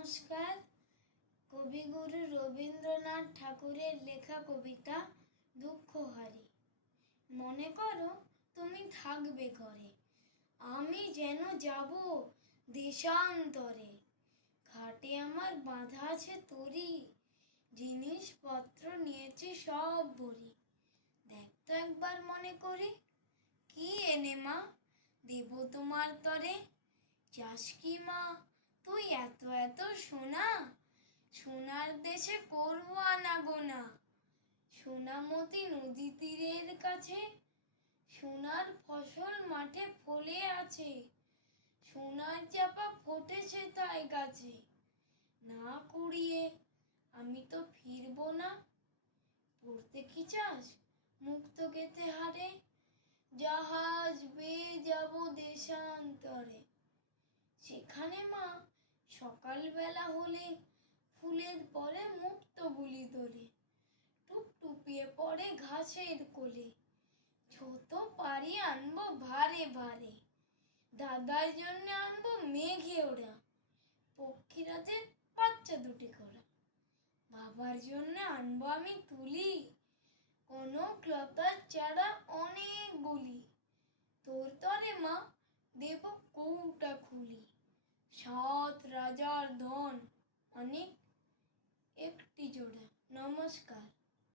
নমস্কার। কবিগুরু রবীন্দ্রনাথ ঠাকুরের লেখা কবিতা দুঃখহারি। মনে করো তুমি থাকবে ঘরে, আমি যেন যাব দেশান্তরে। ঘাটে আমার বাঁধা আছে তরি, জিনিসপত্র নিয়েছি সব ভরি। দেখ তো একবার মনে করি, কি এনে মা দেব তোমার তরে। চাস কি মা তুই এত এত সোনা, সোনার দেশে করবো আনাগোনা। সোনামতি নদী তীরের কাছে, সোনার ফসল মাঠে ফলে আছে। সোনার চাপা ফুটেছে তাই গাছে, না কুড়িয়ে আমি তো ফিরবো না। পড়তে কি চাস মুক্ত গেতে হারে, জাহাজ বেয়ে যাব দেশান্তরে। সেখানে মা সকালবেলা হলে ফুলের পরে মুক্ত বুলি তোলে, টুপটুপিয়ে পড়ে ঘাসের কোলে। যত পারি আনবো ভারে ভারে, দাদার জন্য আনবো মেঘে ওড়া, পক্ষীরাজের বাচ্চা দুটি করা। বাবার জন্য আনবো আমি তুলি, কনক লতার চারা অনেকগুলি। তোর তরে মা দেব কৌটা খুলি, 7 রাজার ধন অনেক একটি জোড়া। নমস্কার।